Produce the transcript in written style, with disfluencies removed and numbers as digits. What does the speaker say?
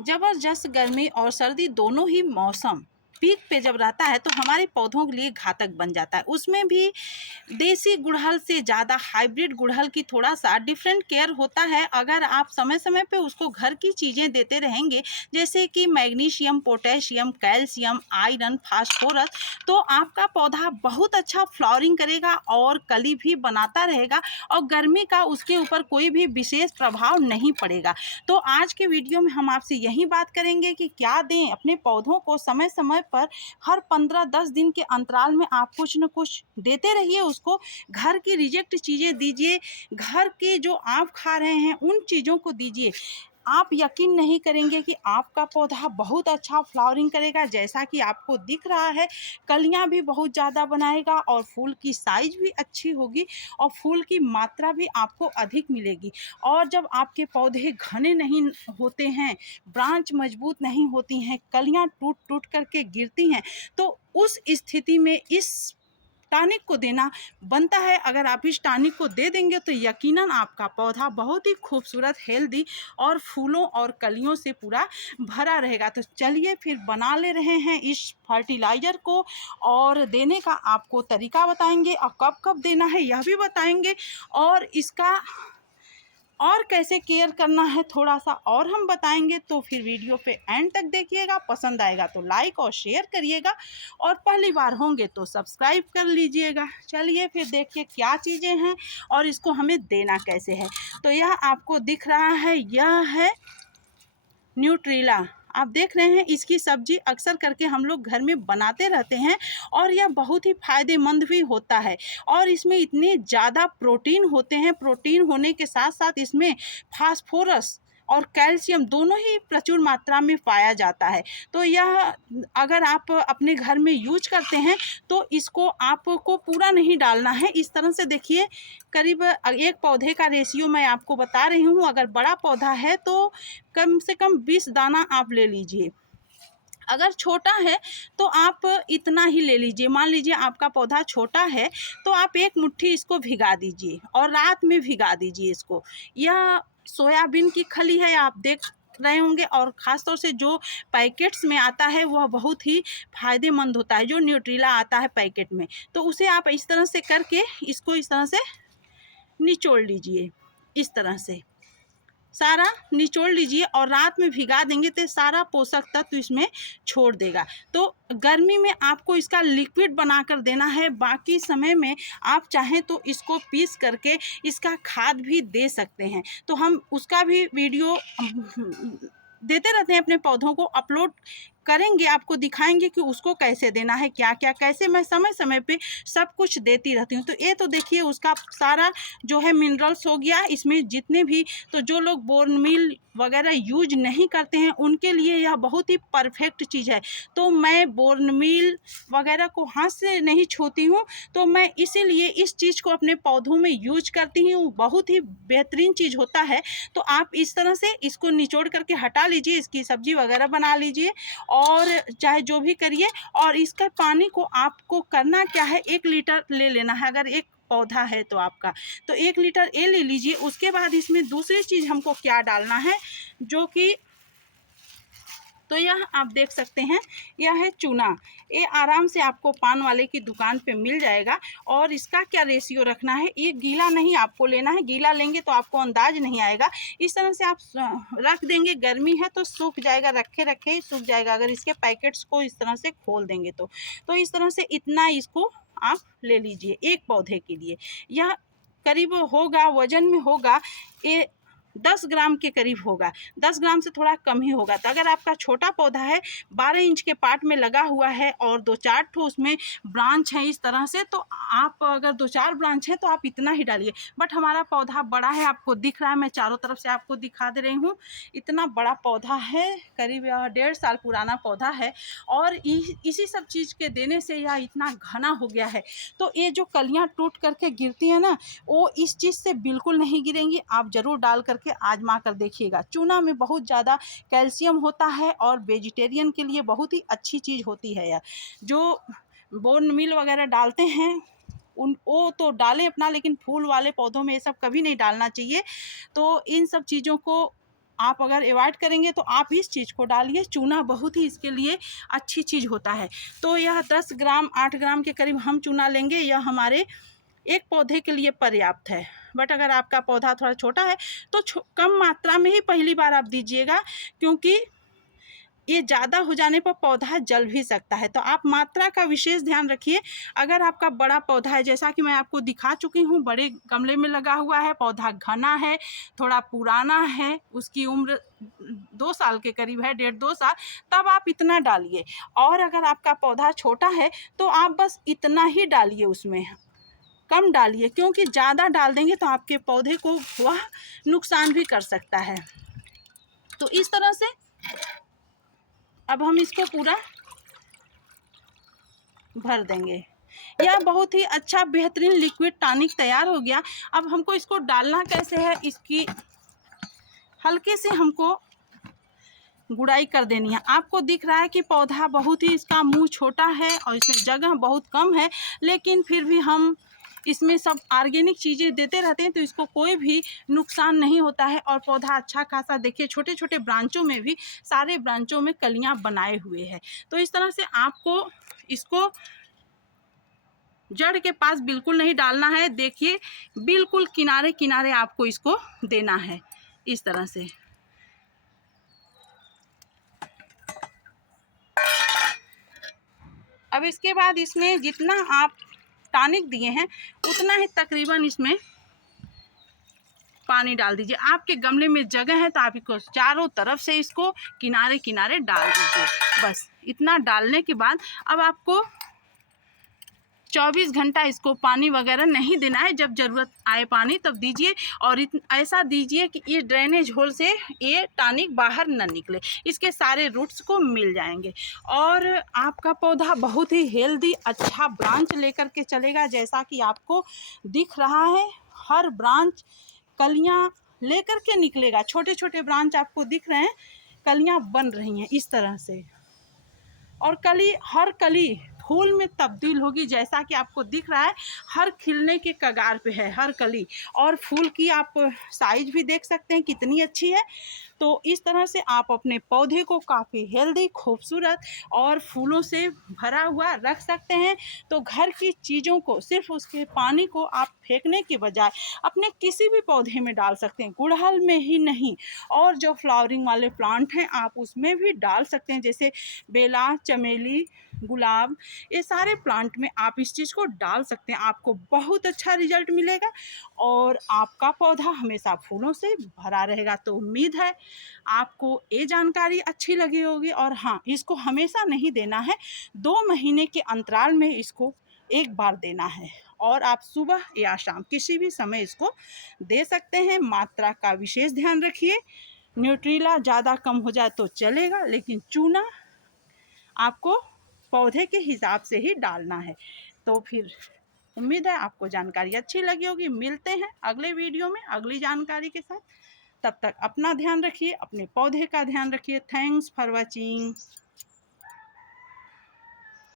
ज़बरदस्त गर्मी और सर्दी दोनों ही मौसम पीक पे जब रहता है तो हमारे पौधों के लिए घातक बन जाता है। उसमें भी देसी गुड़हल से ज़्यादा हाइब्रिड गुड़हल की थोड़ा सा डिफरेंट केयर होता है। अगर आप समय समय पे उसको घर की चीज़ें देते रहेंगे, जैसे कि magnesium, potassium, calcium, iron, phosphorus, तो आपका पौधा बहुत अच्छा फ्लावरिंग करेगा और कली भी बनाता रहेगा और गर्मी का उसके ऊपर कोई भी विशेष प्रभाव नहीं पड़ेगा। तो आज के वीडियो में हम आपसे यही बात करेंगे कि क्या दें अपने पौधों को। समय समय पर हर 15-10 दिन के अंतराल में आप कुछ न कुछ देते रहिए उसको। घर की रिजेक्ट चीज़ें दीजिए, घर के जो आप खा रहे हैं उन चीज़ों को दीजिए। आप यकीन नहीं करेंगे कि आपका पौधा बहुत अच्छा फ्लावरिंग करेगा, जैसा कि आपको दिख रहा है। कलियां भी बहुत ज़्यादा बनाएगा और फूल की साइज भी अच्छी होगी और फूल की मात्रा भी आपको अधिक मिलेगी। और जब आपके पौधे घने नहीं होते हैं, ब्रांच मजबूत नहीं होती हैं, कलियां टूट टूट करके गिरती हैं, तो उस स्थिति में इस टॉनिक को देना बनता है। अगर आप इस टॉनिक को दे देंगे तो यकीनन आपका पौधा बहुत ही खूबसूरत, हेल्दी और फूलों और कलियों से पूरा भरा रहेगा। तो चलिए फिर बना ले रहे हैं इस फर्टिलाइज़र को और देने का आपको तरीका बताएंगे और कब कब देना है यह भी बताएंगे, और इसका और कैसे केयर करना है थोड़ा सा और हम बताएंगे। तो फिर वीडियो पे एंड तक देखिएगा। पसंद आएगा तो लाइक और शेयर करिएगा और पहली बार होंगे तो सब्सक्राइब कर लीजिएगा। चलिए फिर देखिए क्या चीज़ें हैं और इसको हमें देना कैसे है। तो यह आपको दिख रहा है, यह है न्यूट्रीला। आप देख रहे हैं, इसकी सब्जी अक्सर करके हम लोग घर में बनाते रहते हैं और यह बहुत ही फायदेमंद भी होता है और इसमें इतने ज़्यादा प्रोटीन होते हैं। प्रोटीन होने के साथ साथ इसमें फास्फोरस और कैल्शियम दोनों ही प्रचुर मात्रा में पाया जाता है। तो यह अगर आप अपने घर में यूज करते हैं तो इसको आपको पूरा नहीं डालना है। इस तरह से देखिए, करीब एक पौधे का रेशियो मैं आपको बता रही हूँ। अगर बड़ा पौधा है तो कम से कम 20 दाना आप ले लीजिए। अगर छोटा है तो आप इतना ही ले लीजिए। मान लीजिए आपका पौधा छोटा है तो आप एक मुट्ठी इसको भिगा दीजिए और रात में भिगा दीजिए इसको। यह सोयाबीन की खली है, आप देख रहे होंगे, और ख़ास तौर से जो पैकेट्स में आता है वह बहुत ही फ़ायदेमंद होता है, जो न्यूट्रीला आता है पैकेट में। तो उसे आप इस तरह से करके इसको इस तरह से निचोड़ लीजिए। इस तरह से सारा निचोड़ लीजिए और रात में भिगा देंगे तो सारा पोषक तत्व इसमें छोड़ देगा। तो गर्मी में आपको इसका लिक्विड बनाकर देना है। बाकी समय में आप चाहें तो इसको पीस करके इसका खाद भी दे सकते हैं। तो हम उसका भी वीडियो देते रहते हैं, अपने पौधों को अपलोड करेंगे, आपको दिखाएंगे कि उसको कैसे देना है, क्या क्या कैसे। मैं समय समय पे सब कुछ देती रहती हूँ। तो ये तो देखिए उसका सारा जो है मिनरल्स हो गया इसमें जितने भी। तो जो लोग बोर्न मील वगैरह यूज नहीं करते हैं उनके लिए यह बहुत ही परफेक्ट चीज़ है। तो मैं बोर्न मील वगैरह को हाथ से नहीं छूती हूँ, तो मैं इसीलिए इस चीज़ को अपने पौधों में यूज करती हूँ। बहुत ही बेहतरीन चीज़ होता है। तो आप इस तरह से इसको निचोड़ करके हटा लीजिए, इसकी सब्जी वगैरह बना लीजिए और चाहे जो भी करिए। और इसके पानी को आपको करना क्या है, 1 लीटर ले लेना है। अगर एक पौधा है तो आपका, तो 1 लीटर ये ले लीजिए। उसके बाद इसमें दूसरी चीज़ हमको क्या डालना है, जो कि तो यह आप देख सकते हैं, यह है चूना। ये आराम से आपको पान वाले की दुकान पे मिल जाएगा। और इसका क्या रेशियो रखना है, ये गीला नहीं आपको लेना है। गीला लेंगे तो आपको अंदाज नहीं आएगा। इस तरह से आप रख देंगे, गर्मी है तो सूख जाएगा, रखे रखे ही सूख जाएगा अगर इसके पैकेट्स को इस तरह से खोल देंगे तो इस तरह से इतना इसको आप ले लीजिए एक पौधे के लिए। यह करीब होगा, वजन में होगा ये 10 ग्राम के करीब होगा, 10 ग्राम से थोड़ा कम ही होगा। तो अगर आपका छोटा पौधा है, 12 इंच के पार्ट में लगा हुआ है और 2-4 ठो उसमें ब्रांच है इस तरह से, तो आप अगर 2-4 ब्रांच है तो आप इतना ही डालिए। बट हमारा पौधा बड़ा है, आपको दिख रहा है, मैं चारों तरफ से आपको दिखा दे रही हूँ। इतना बड़ा पौधा है, करीब 1.5 साल पुराना पौधा है और इसी सब चीज़ के देने से यह इतना घना हो गया है। तो ये जो कलियाँ टूट करके गिरती हैं ना, वो इस चीज़ से बिल्कुल नहीं गिरेंगी। आप ज़रूर डाल करके आजमा कर देखिएगा। चूना में बहुत ज़्यादा कैल्शियम होता है और वेजिटेरियन के लिए बहुत ही अच्छी चीज़ होती है यह। जो बोर्न मील वगैरह डालते हैं उन वो तो डालें अपना, लेकिन फूल वाले पौधों में ये सब कभी नहीं डालना चाहिए। तो इन सब चीज़ों को आप अगर अवॉइड करेंगे तो आप इस चीज़ को डालिए। चूना बहुत ही इसके लिए अच्छी चीज़ होता है। तो यह 10 ग्राम 8 ग्राम के करीब हम चूना लेंगे, यह हमारे एक पौधे के लिए पर्याप्त है। बट अगर आपका पौधा थोड़ा छोटा है तो कम मात्रा में ही पहली बार आप दीजिएगा, क्योंकि ये ज़्यादा हो जाने पर पौधा जल भी सकता है। तो आप मात्रा का विशेष ध्यान रखिए। अगर आपका बड़ा पौधा है, जैसा कि मैं आपको दिखा चुकी हूँ, बड़े गमले में लगा हुआ है, पौधा घना है, थोड़ा पुराना है, उसकी उम्र 2 साल के करीब है, 1.5-2 साल, तब आप इतना डालिए। और अगर आपका पौधा छोटा है तो आप बस इतना ही डालिए, उसमें कम डालिए, क्योंकि ज़्यादा डाल देंगे तो आपके पौधे को वह नुकसान भी कर सकता है। तो इस तरह से अब हम इसको पूरा भर देंगे। यह बहुत ही अच्छा बेहतरीन लिक्विड टॉनिक तैयार हो गया। अब हमको इसको डालना कैसे है, इसकी हल्के से हमको गुड़ाई कर देनी है। आपको दिख रहा है कि पौधा बहुत ही, इसका मुंह छोटा है और इसमें जगह बहुत कम है, लेकिन फिर भी हम इसमें सब ऑर्गेनिक चीज़ें देते रहते हैं तो इसको कोई भी नुकसान नहीं होता है। और पौधा अच्छा खासा, देखिए छोटे छोटे ब्रांचों में भी, सारे ब्रांचों में कलियां बनाए हुए हैं। तो इस तरह से आपको इसको जड़ के पास बिल्कुल नहीं डालना है। देखिए बिल्कुल किनारे किनारे आपको इसको देना है, इस तरह से। अब इसके बाद इसमें जितना आप टॉनिक दिए हैं उतना ही तकरीबन इसमें पानी डाल दीजिए। आपके गमले में जगह है तो आप इसको चारों तरफ से इसको किनारे किनारे डाल दीजिए। बस इतना डालने के बाद अब आपको 24 घंटा इसको पानी वगैरह नहीं देना है। जब ज़रूरत आए पानी तब दीजिए, और ऐसा दीजिए कि ये ड्रेनेज होल से ये टॉनिक बाहर न निकले, इसके सारे रूट्स को मिल जाएंगे और आपका पौधा बहुत ही हेल्दी अच्छा ब्रांच लेकर के चलेगा। जैसा कि आपको दिख रहा है, हर ब्रांच कलियां लेकर के निकलेगा। छोटे छोटे ब्रांच आपको दिख रहे हैं, कलियां बन रही हैं इस तरह से, और हर कली फूल में तब्दील होगी। जैसा कि आपको दिख रहा है, हर खिलने के कगार पे है हर कली, और फूल की आप साइज भी देख सकते हैं कितनी अच्छी है। तो इस तरह से आप अपने पौधे को काफ़ी हेल्दी, खूबसूरत और फूलों से भरा हुआ रख सकते हैं। तो घर की चीज़ों को, सिर्फ उसके पानी को आप फेंकने के बजाय अपने किसी भी पौधे में डाल सकते हैं, गुड़हल में ही नहीं, और जो फ्लावरिंग वाले प्लांट हैं आप उसमें भी डाल सकते हैं, जैसे बेला, चमेली, गुलाब, ये सारे प्लांट में आप इस चीज़ को डाल सकते हैं। आपको बहुत अच्छा रिजल्ट मिलेगा और आपका पौधा हमेशा फूलों से भरा रहेगा। तो उम्मीद है आपको ये जानकारी अच्छी लगी होगी। और हाँ, इसको हमेशा नहीं देना है, 2 महीने के अंतराल में इसको एक बार देना है, और आप सुबह या शाम किसी भी समय इसको दे सकते हैं। मात्रा का विशेष ध्यान रखिए। न्यूट्रीला ज़्यादा कम हो जाए तो चलेगा, लेकिन चूना आपको पौधे के हिसाब से ही डालना है। तो फिर उम्मीद है आपको जानकारी अच्छी लगी होगी। मिलते हैं अगले वीडियो में अगली जानकारी के साथ। तब तक अपना ध्यान रखिए, अपने पौधे का ध्यान रखिए। Thanks for watching.